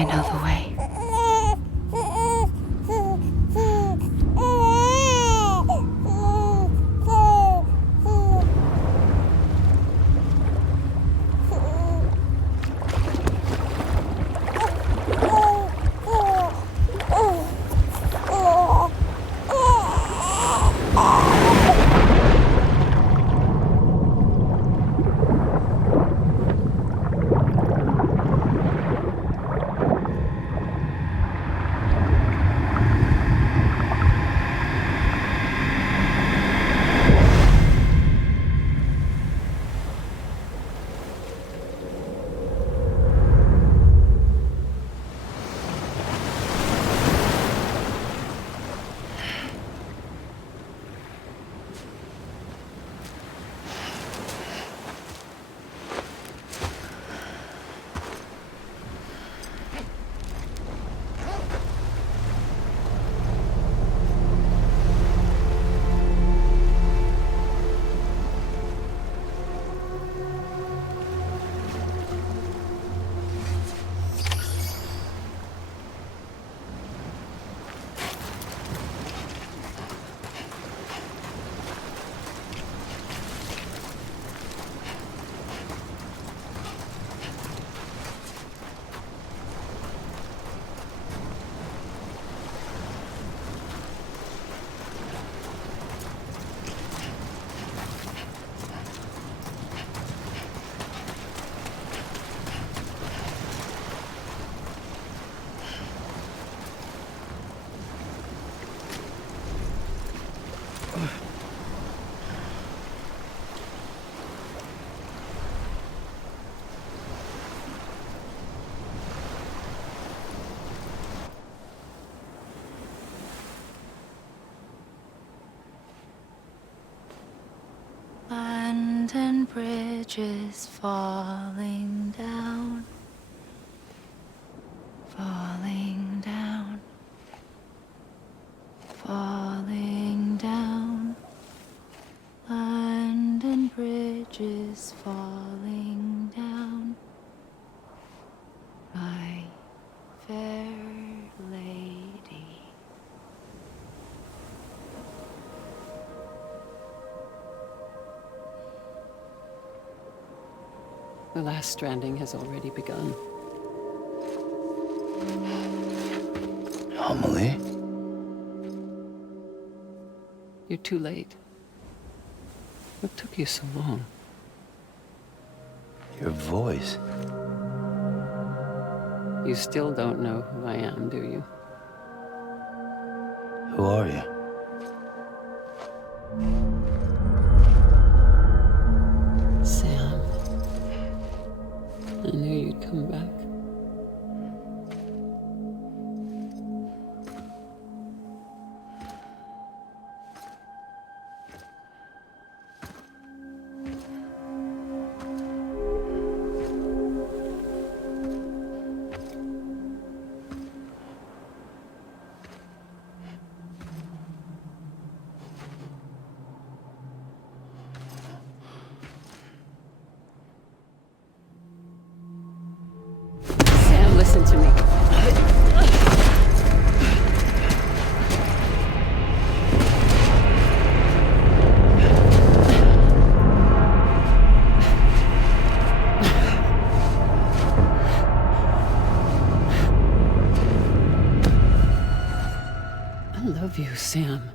I know the way. Land and bridges falling down, falling down, falling down. Land and bridges falling down, my fair lady. The last stranding has already begun. Amelie? You're too late. What took you so long? Your voice. You still don't know who I am, do you? Who are you? Sam. I knew you'd come back. Sam, listen to me. I love you, Sam.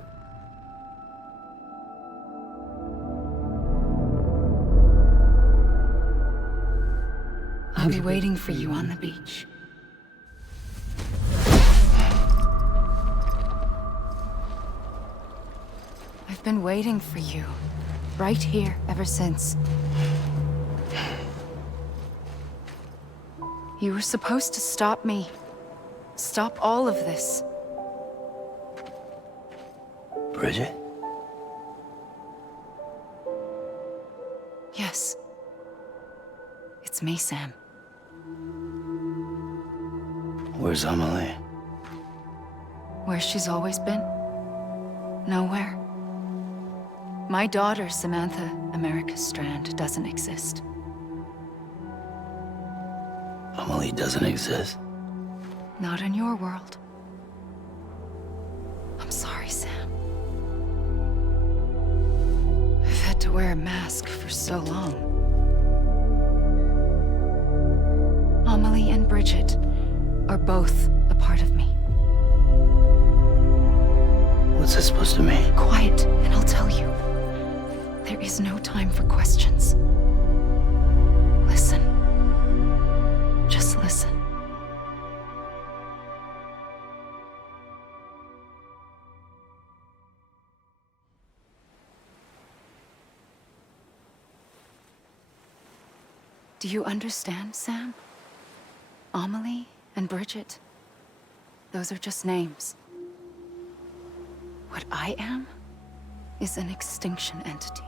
I'll be waiting for you on the beach. I've been waiting for you, right here, ever since. You were supposed to stop me. Stop all of this. Bridget? Yes. It's me, Sam. Where's Amelie? Where she's always been. Nowhere. My daughter, Samantha America Strand, doesn't exist. Amelie doesn't exist? Not in your world. I'm sorry, Sam. I've had to wear a mask for so long. Amelie and Bridget are both a part of me. What's this supposed to mean? Quiet, and I'll tell you. There is no time for questions. Listen. Just listen. Do you understand, Sam? Amelie and Bridget, those are just names. What I am is an extinction entity.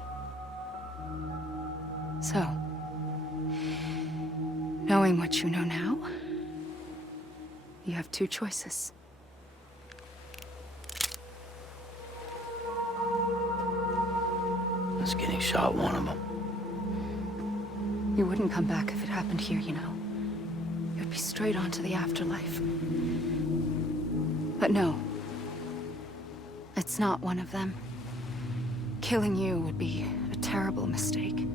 So, knowing what you know now, you have two choices. Is getting shot one of them? You wouldn't come back if it happened here, you know. You'd be straight on to the afterlife. But no. It's not one of them. Killing you would be a terrible mistake.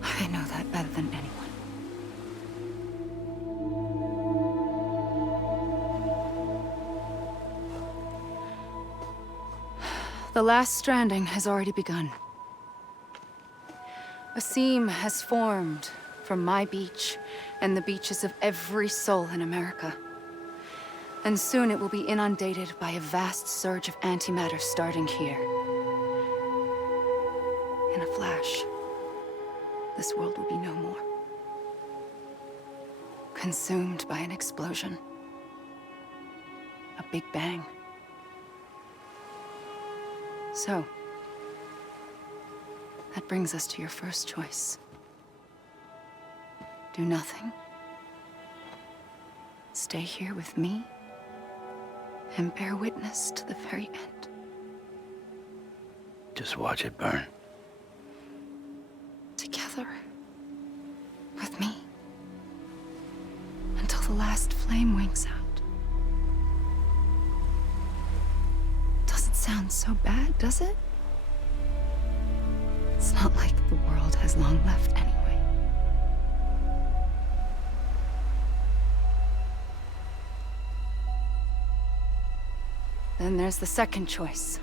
I know that better than anyone. The last stranding has already begun. A seam has formed from my beach and the beaches of every soul in America. And soon it will be inundated by a vast surge of antimatter starting here. In a flash, this world will be no more. Consumed by an explosion. A big bang. So, that brings us to your first choice. Do nothing. Stay here with me and bear witness to the very end. Just watch it burn. Together. With me. Until the last flame winks out. Doesn't sound so bad, does it? It's not like the world has long left anyway. Then there's the second choice.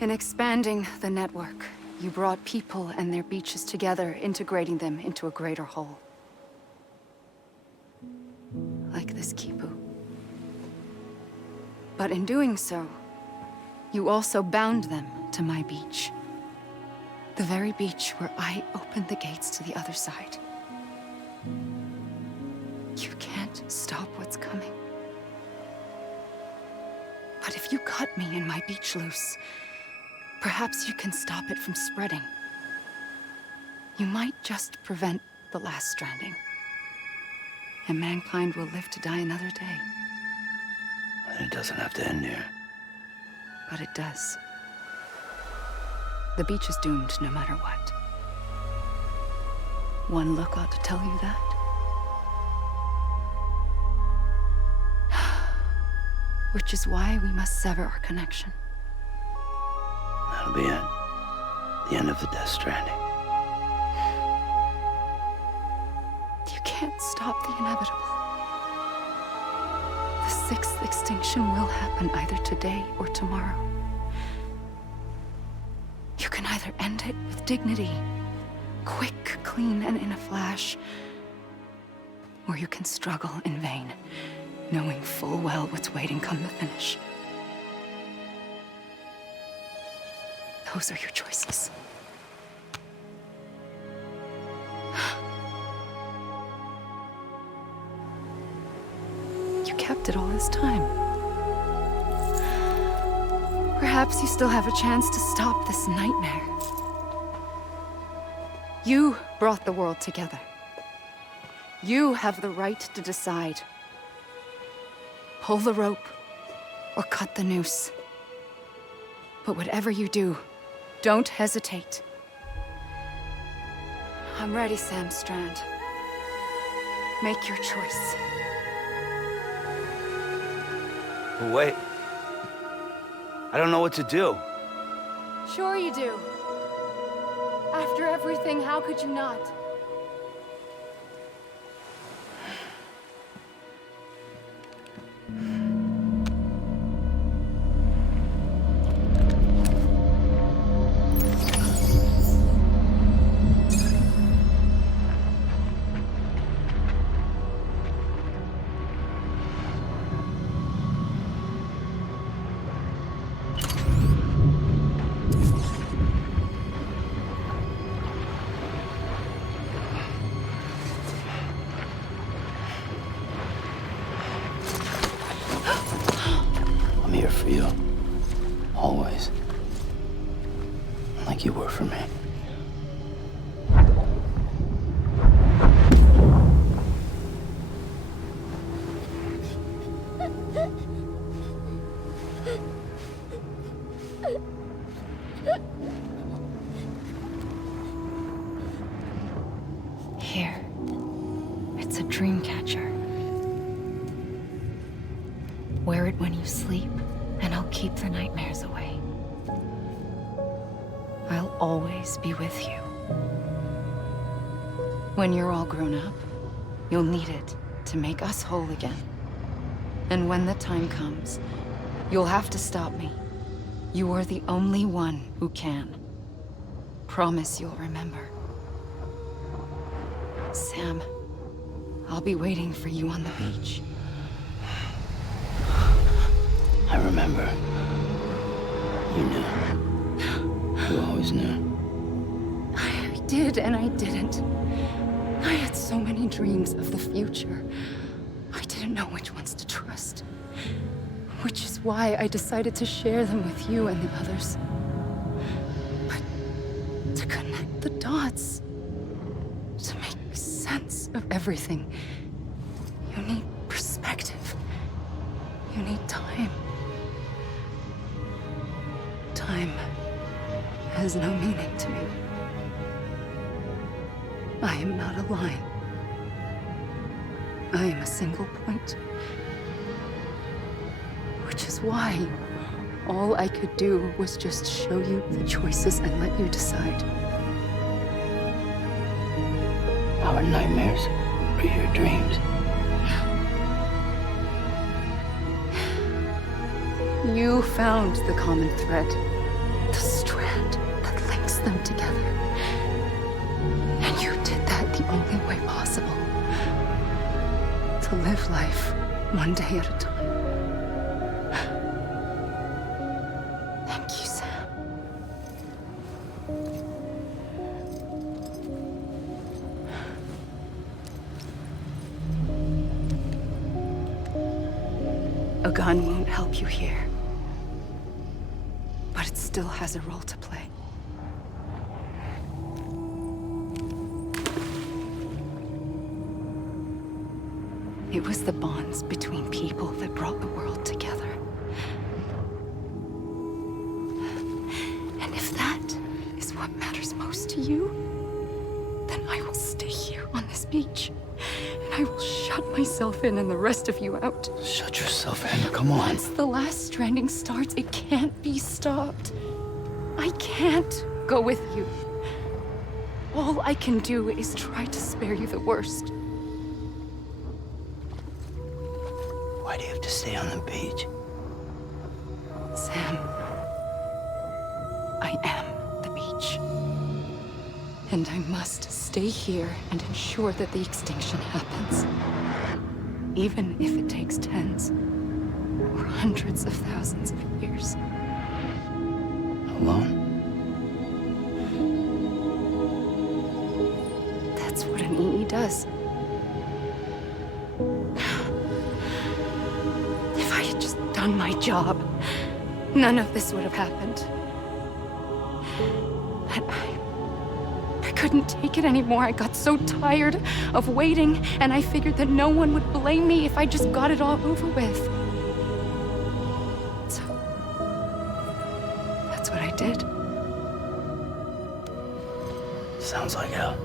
In expanding the network, you brought people and their beaches together, integrating them into a greater whole. Like this Kipu. But in doing so, you also bound them to my beach. The very beach where I opened the gates to the other side. You can't stop what's coming. But if you cut me and my beach loose, perhaps you can stop it from spreading. You might just prevent the last stranding. And mankind will live to die another day. And it doesn't have to end here. But it does. The beach is doomed no matter what. One look ought to tell you that. Which is why we must sever our connection. That'll be it. The end of the Death Stranding. You can't stop the inevitable. The sixth extinction will happen either today or tomorrow. You can either end it with dignity, quick, clean, and in a flash, or you can struggle in vain, knowing full well what's waiting come the finish. Those are your choices. You kept it all this time. Perhaps you still have a chance to stop this nightmare. You brought the world together. You have the right to decide. Pull the rope or cut the noose. But whatever you do, don't hesitate. I'm ready, Sam Strand. Make your choice. But wait. I don't know what to do. Sure you do. After everything, how could you not? I'm here for you. Always. Like you were for me. Here. It's a dream catcher. Wear it when you sleep, and I'll keep the nightmares away. I'll always be with you. When you're all grown up, you'll need it to make us whole again. And when the time comes, you'll have to stop me. You are the only one who can. Promise you'll remember. Sam, I'll be waiting for you on the beach. I remember. You knew. You always knew. I did and I didn't. I had so many dreams of the future. I didn't know which ones to trust. Which is why I decided to share them with you and the others. But to connect the dots, to make sense of everything, you need perspective. You need time. Time has no meaning to me. I am not a line. I am a single point. Which is why all I could do was just show you the choices and let you decide. Our nightmares are your dreams. You found the common thread, the strand that links them together. And you did that the only way possible. To live life one day at a time. Thank you, Sam. A gun won't help you here. But it still has a role to play. It was the bonds between people that brought the world together. And if that is what matters most to you, then I will stay here on this beach. And I will shut myself in and the rest of you out. Shut yourself in. Come on. Once the last stranding starts, it can't be stopped. I can't go with you. All I can do is try to spare you the worst. Why do you have to stay on the beach? Sam, I am the beach. And I must stay here and ensure that the extinction happens. Even if it takes tens or hundreds of thousands of years. Alone? That's what an EE does. If I had just done my job, none of this would have happened. But I couldn't take it anymore. I got so tired of waiting, and I figured that no one would blame me if I just got it all over with. So, that's what I did. Sounds like hell.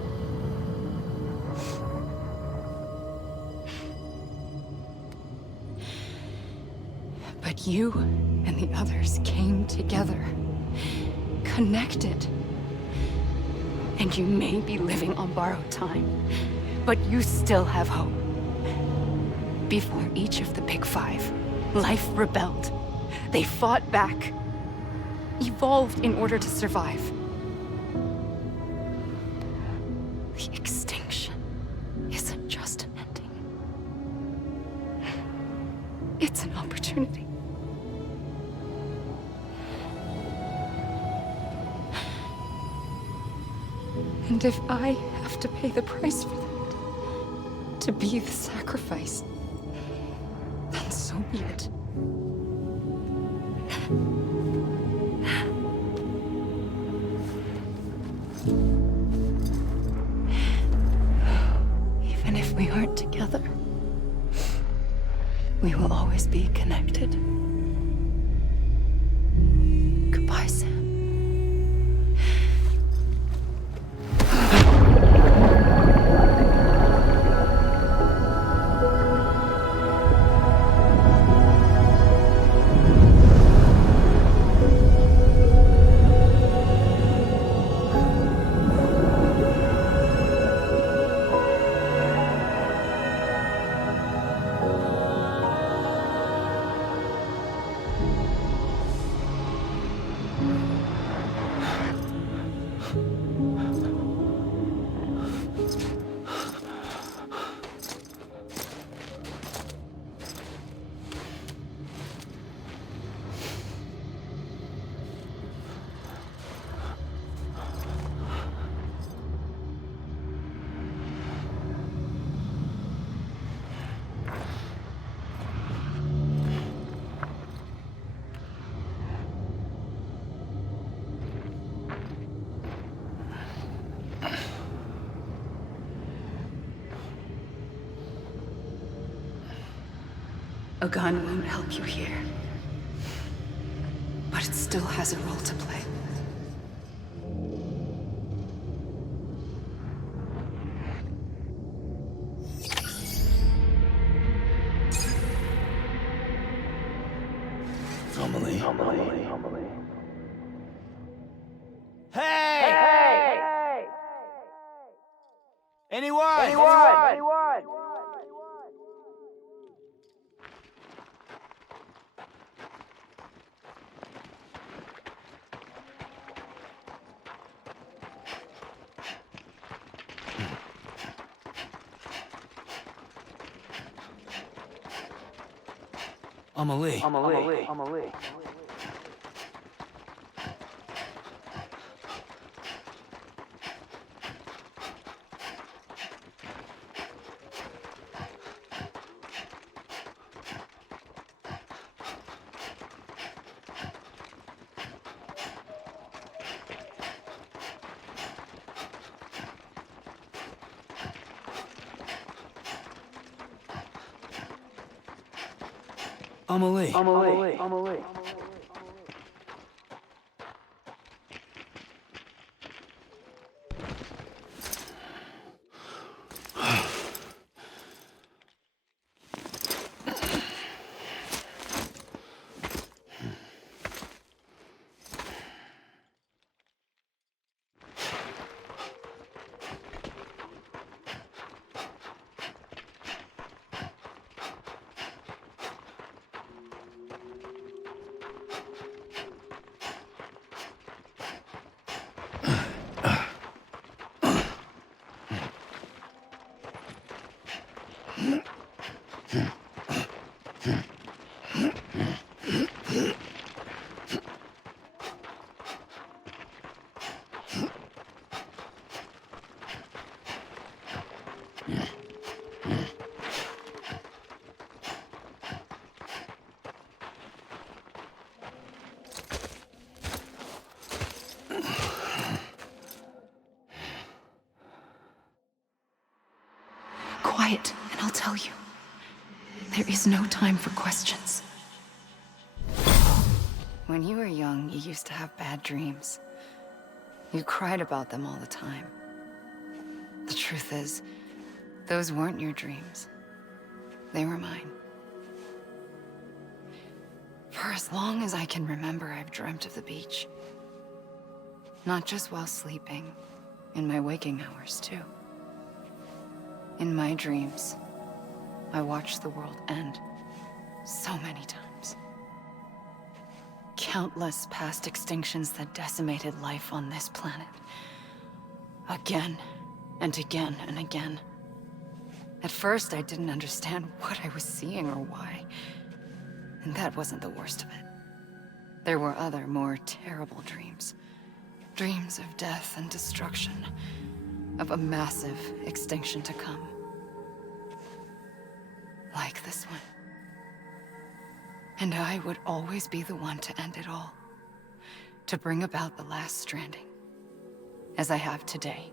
But you and the others came together, connected. And you may be living on borrowed time, but you still have hope. Before each of the Big Five, life rebelled. They fought back, evolved in order to survive. The extinction isn't just an ending. It's an opportunity. And if I have to pay the price for that, to be the sacrifice, then so be it. Even if we aren't together, we will always be connected. Goodbye, Sam. A gun won't help you here. But it still has a role to play. Amelie. Hey! Anyone? Amelie. Amelie. Quiet, and I'll tell you. There is no time for questions. When you were young, you used to have bad dreams. You cried about them all the time. The truth is, those weren't your dreams. They were mine. For as long as I can remember, I've dreamt of the beach. Not just while sleeping, in my waking hours, too. In my dreams, I watched the world end so many times. Countless past extinctions that decimated life on this planet. Again, and again, and again. At first, I didn't understand what I was seeing or why. And that wasn't the worst of it. There were other, more terrible dreams. Dreams of death and destruction. Of a massive extinction to come. Like this one. And I would always be the one to end it all. To bring about the last stranding. As I have today.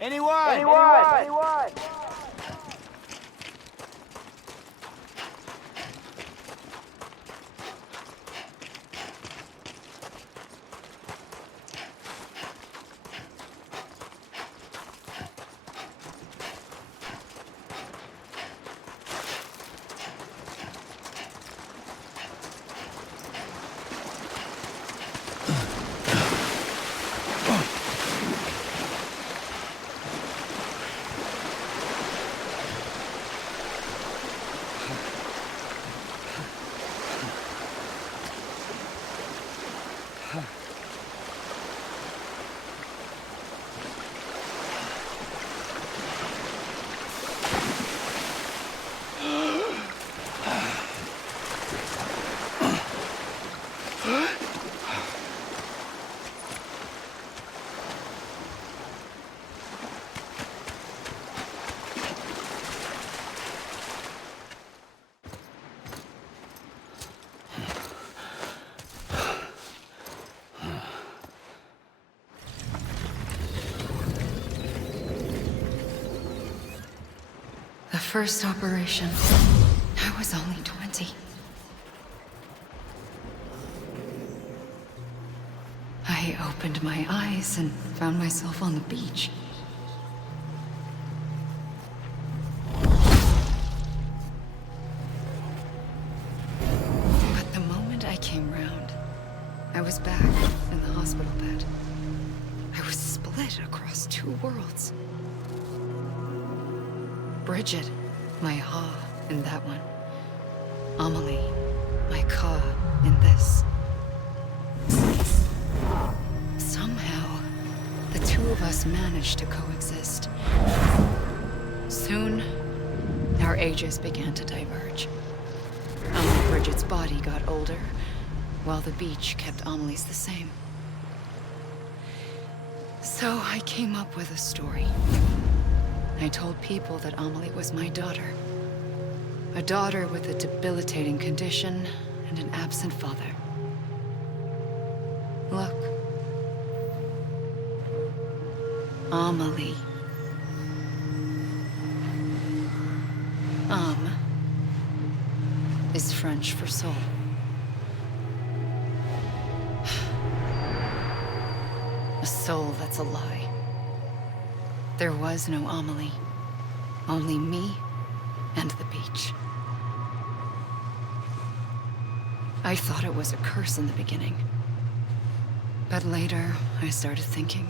Anyone? The first operation, I was only 20. I opened my eyes and found myself on the beach. But the moment I came round, I was back in the hospital bed. I was split across two worlds. Bridget, my Ha in that one. Amelie, my Ka in this. Somehow, the two of us managed to coexist. Soon, our ages began to diverge. Bridget's body got older, while the beach kept Amelie's the same. So I came up with a story. I told people that Amelie was my daughter. A daughter with a debilitating condition and an absent father. Look. Amelie. Is French for soul. A soul that's a lie. There was no Amelie. Only me and the beach. I thought it was a curse in the beginning. But later, I started thinking,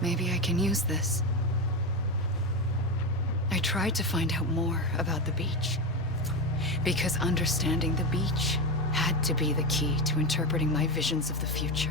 maybe I can use this. I tried to find out more about the beach. Because understanding the beach had to be the key to interpreting my visions of the future.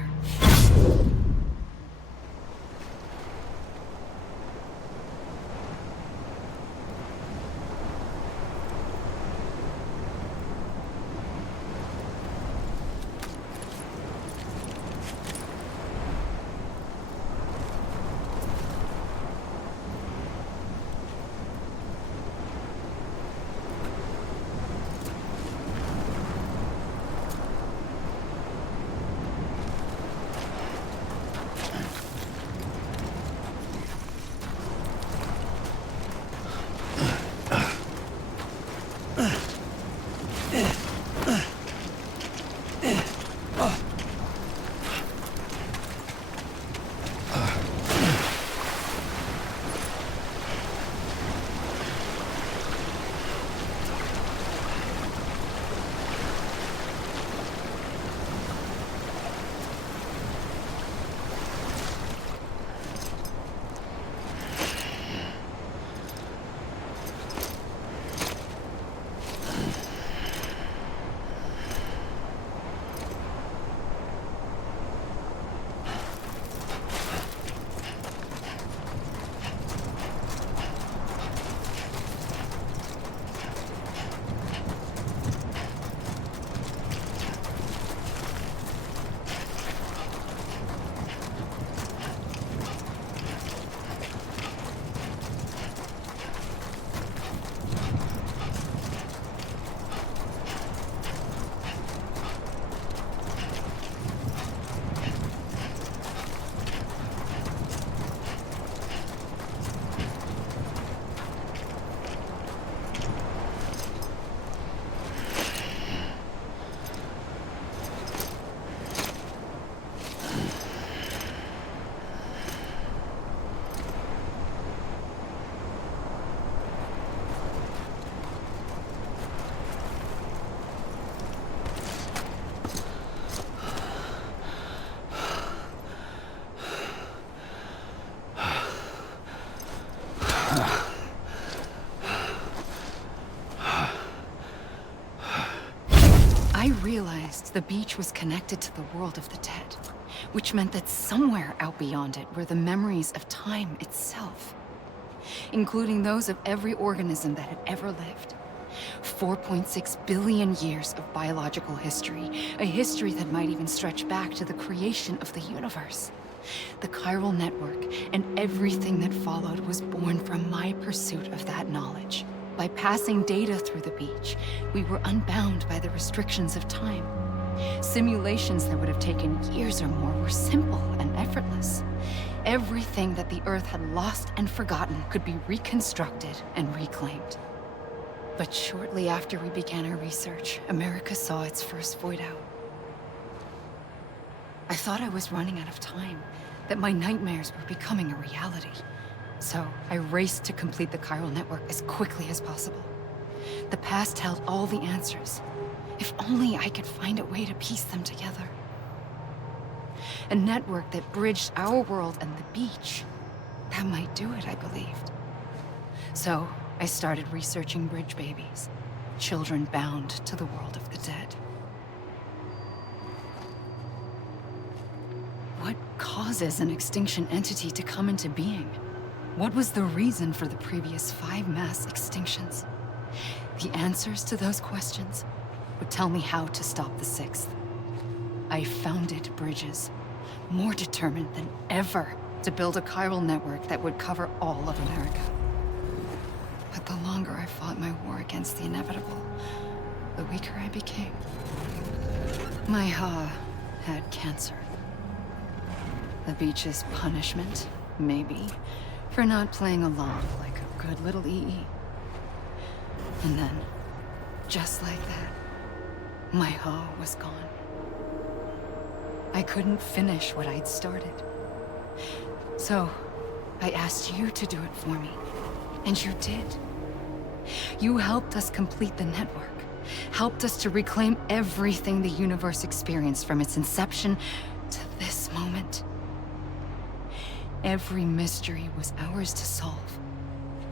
I realized the beach was connected to the world of the dead, which meant that somewhere out beyond it were the memories of time itself, including those of every organism that had ever lived. 4.6 billion years of biological history, a history that might even stretch back to the creation of the universe. The chiral network and everything that followed was born from my pursuit of that knowledge. By passing data through the beach, we were unbound by the restrictions of time. Simulations that would have taken years or more were simple and effortless. Everything that the Earth had lost and forgotten could be reconstructed and reclaimed. But shortly after we began our research, America saw its first void out. I thought I was running out of time, that my nightmares were becoming a reality. So I raced to complete the chiral network as quickly as possible. The past held all the answers. If only I could find a way to piece them together. A network that bridged our world and the beach. That might do it, I believed. So I started researching bridge babies, children bound to the world of the dead. What causes an extinction entity to come into being? What was the reason for the previous 5 mass extinctions? The answers to those questions would tell me how to stop the 6th. I founded bridges, more determined than ever to build a chiral network that would cover all of America. But the longer I fought my war against the inevitable, the weaker I became. My Ha had cancer. The beach's punishment, maybe, for not playing along like a good little EE. And then, just like that, my Ha was gone. I couldn't finish what I'd started. So, I asked you to do it for me, and you did. You helped us complete the network, helped us to reclaim everything the universe experienced from its inception to this moment. Every mystery was ours to solve,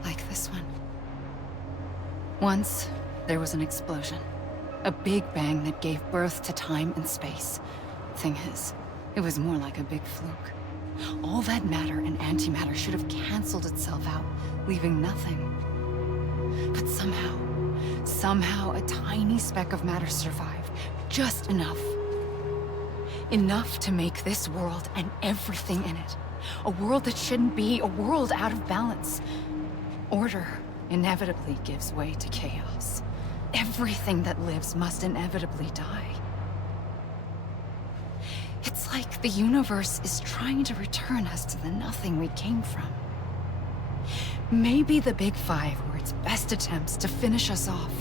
like this one. Once, there was an explosion. A big bang that gave birth to time and space. Thing is, it was more like a big fluke. All that matter and antimatter should have canceled itself out, leaving nothing. But somehow a tiny speck of matter survived. Just enough. Enough to make this world and everything in it. A world that shouldn't be, a world out of balance. Order inevitably gives way to chaos. Everything that lives must inevitably die. It's like the universe is trying to return us to the nothing we came from. Maybe the Big Five were its best attempts to finish us off.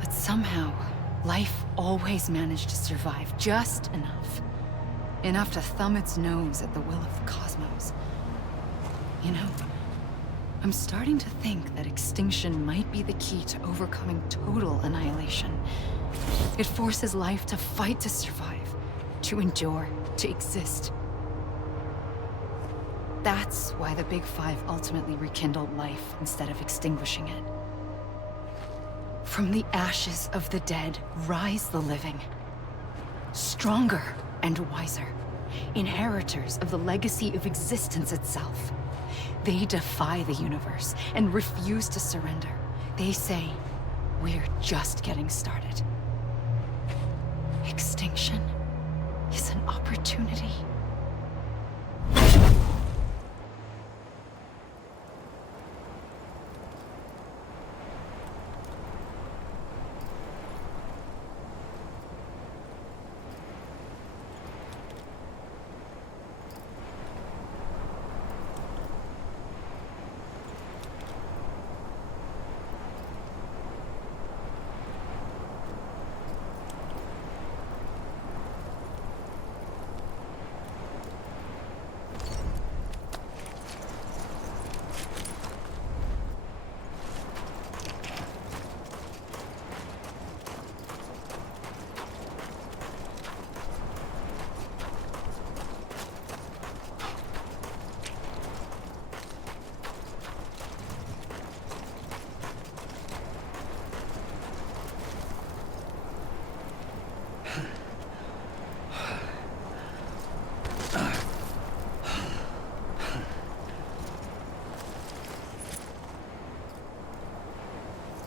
But somehow, life always managed to survive just enough. Enough to thumb its nose at the will of the cosmos. You know, I'm starting to think that extinction might be the key to overcoming total annihilation. It forces life to fight to survive, to endure, to exist. That's why the Big Five ultimately rekindled life instead of extinguishing it. From the ashes of the dead rise the living. Stronger and wiser. Inheritors of the legacy of existence itself. They defy the universe and refuse to surrender. They say, we're just getting started. Extinction is an opportunity.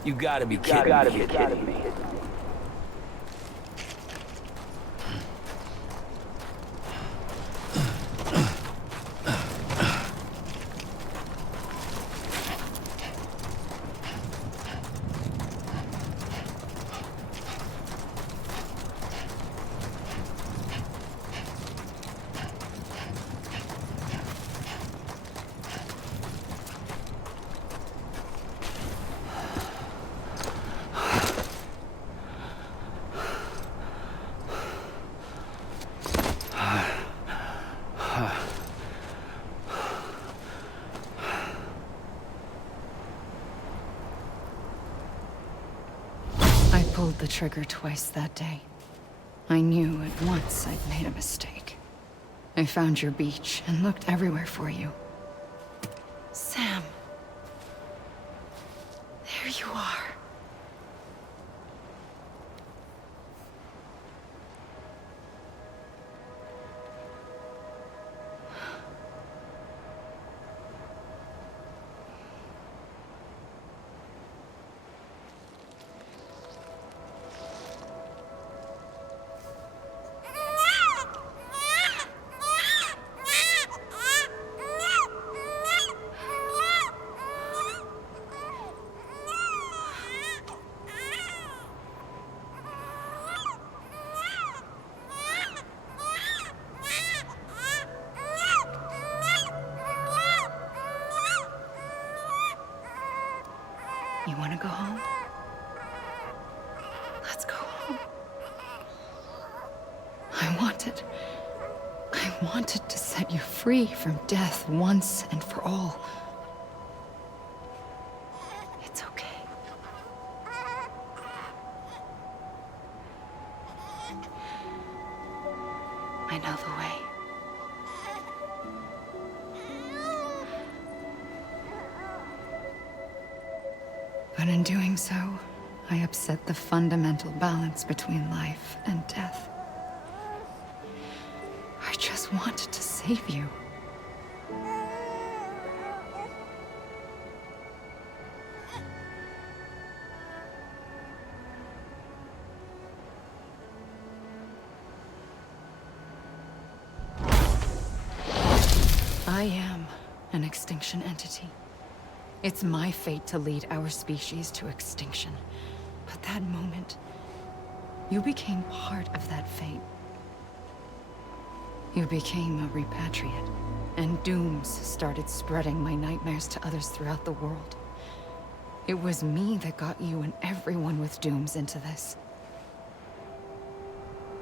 You gotta be kidding me. I pulled the trigger twice that day. I knew at once I'd made a mistake. I found your beach and looked everywhere for you. Sam. There you are. You want to go home? Let's go home. I wanted to set you free from death once and for all. It's okay. I know the way. But in doing so, I upset the fundamental balance between life and death. I just wanted to save you. I am an extinction entity. It's my fate to lead our species to extinction. But that moment, you became part of that fate. You became a repatriate, and dooms started spreading my nightmares to others throughout the world. It was me that got you and everyone with dooms into this.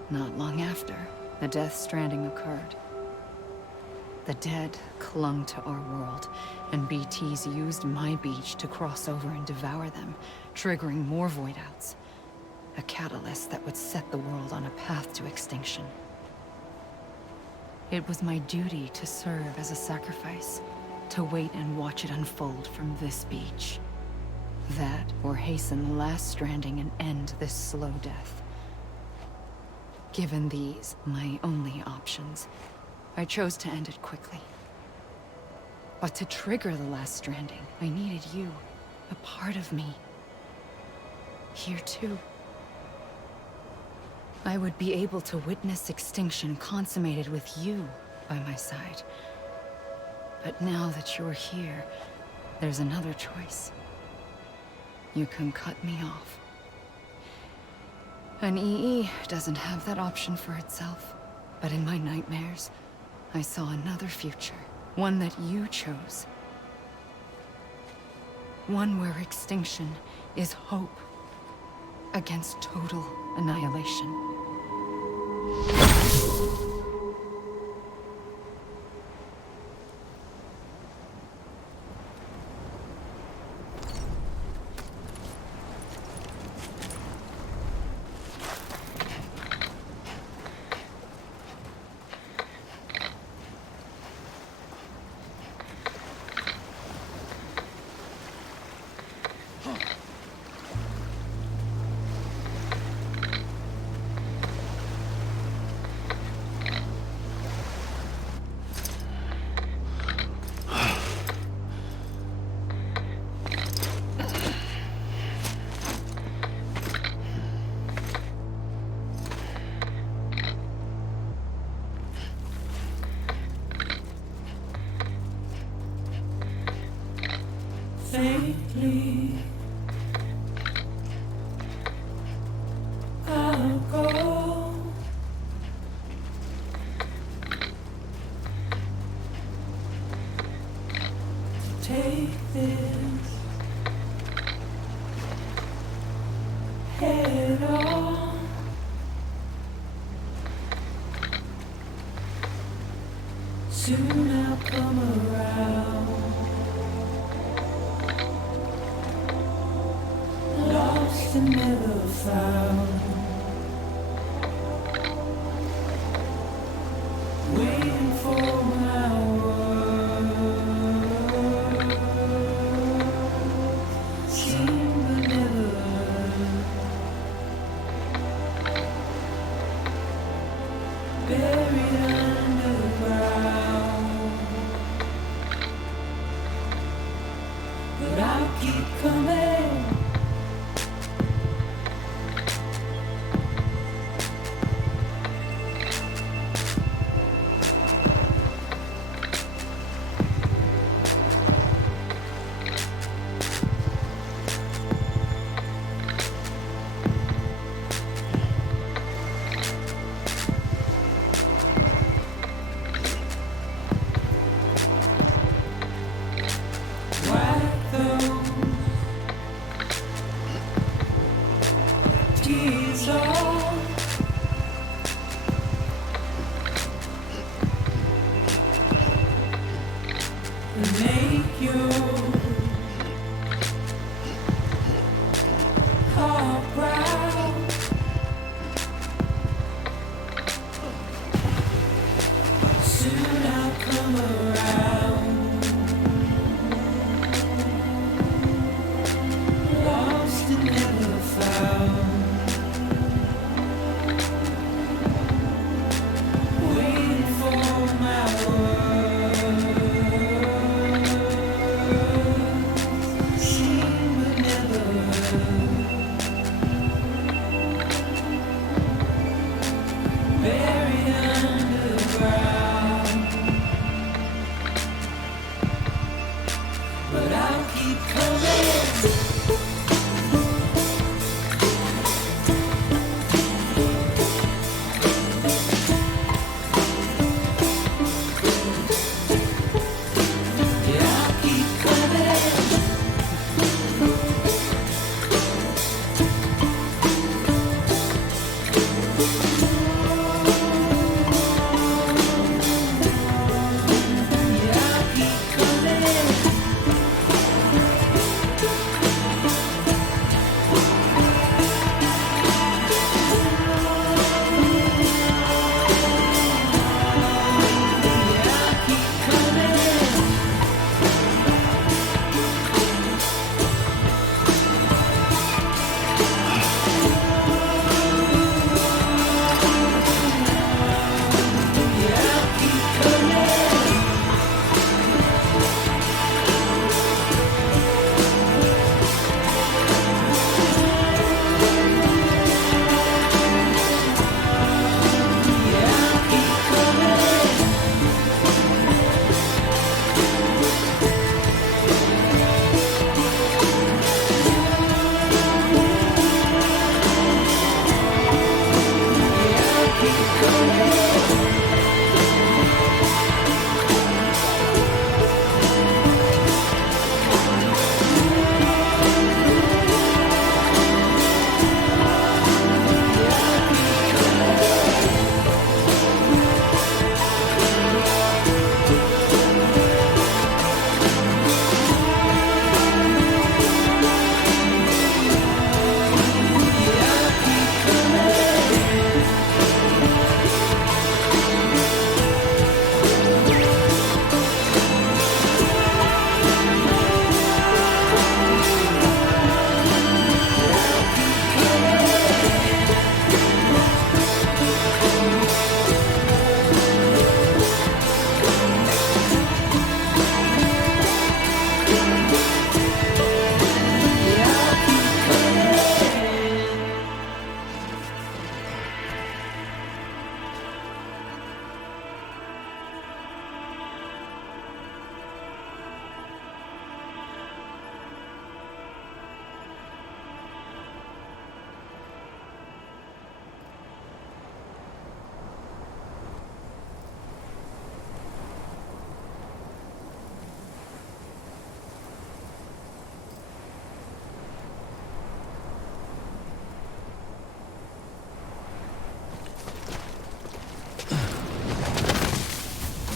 Not long after, the Death Stranding occurred. The dead clung to our world, and BTs used my beach to cross over and devour them, triggering more void outs. A catalyst that would set the world on a path to extinction. It was my duty to serve as a sacrifice, to wait and watch it unfold from this beach. That, or hasten the last stranding and end this slow death. Given these, my only options, I chose to end it quickly. But to trigger the last stranding, I needed you, a part of me. Here too. I would be able to witness extinction consummated with you by my side. But now that you're here, there's another choice. You can cut me off. An EE doesn't have that option for itself. But in my nightmares, I saw another future. One that you chose. One where extinction is hope against total annihilation. faintly. I'll go. To take this head on. Soon I'll come around. Lost and never found. Waiting for my word. Seen but never heard. Buried underground. But I'll keep coming.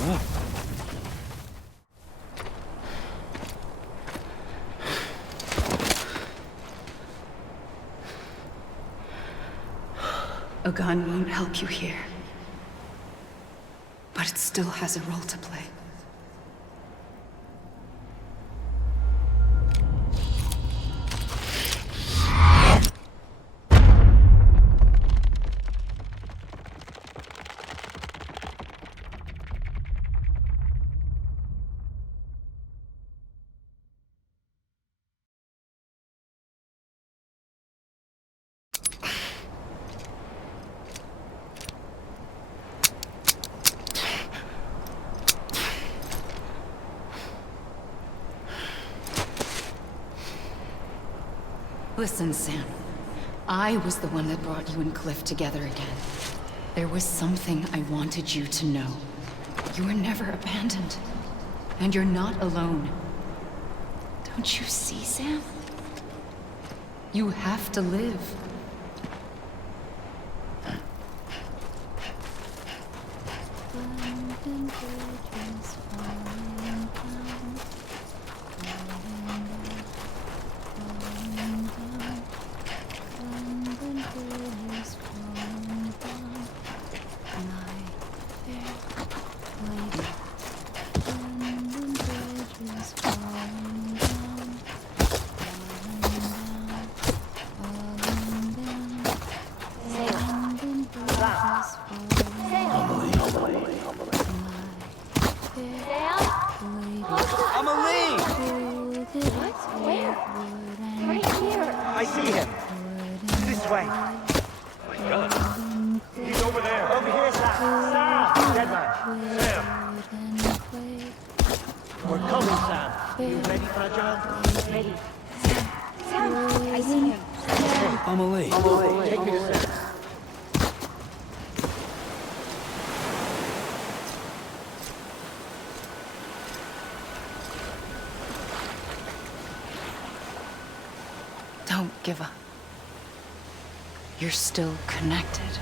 A gun won't help you here. But it still has a role to play. Listen, Sam. I was the one that brought you and Cliff together again. There was something I wanted you to know. You were never abandoned. And you're not alone. Don't you see, Sam? You have to live. I see him. This way. My God. He's over there. Over here, Sam. Sam! Dead man. Sam. We're coming, Sam. You ready for a job? Ready. Sam, I see him. Amelie. Take me to Sam. Don't give up. You're still connected.